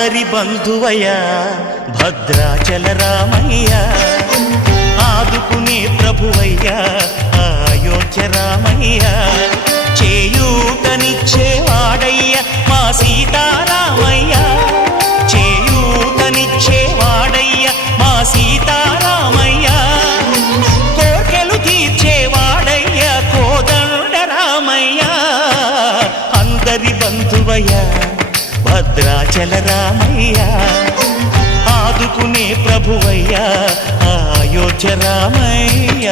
అందరి బంధువయ్యా భద్రాచల రామయ్య, ఆదుకునే ప్రభువయ్యా అయోధ్య రామయ్య, చేయూతనిచ్చేవాడయ్య మా సీతారామయ్య, చేయూతనిచ్చేవాడయ్య మా సీతారామయ్య, కోర్కెలు తీర్చేవాడయ్య కోదండ రామయ్య, అందరి బంధువయ్యా భద్రాచల రామయ్య, ఆదుకునే ప్రభువయ్యా అయోధ్య రామయ్య.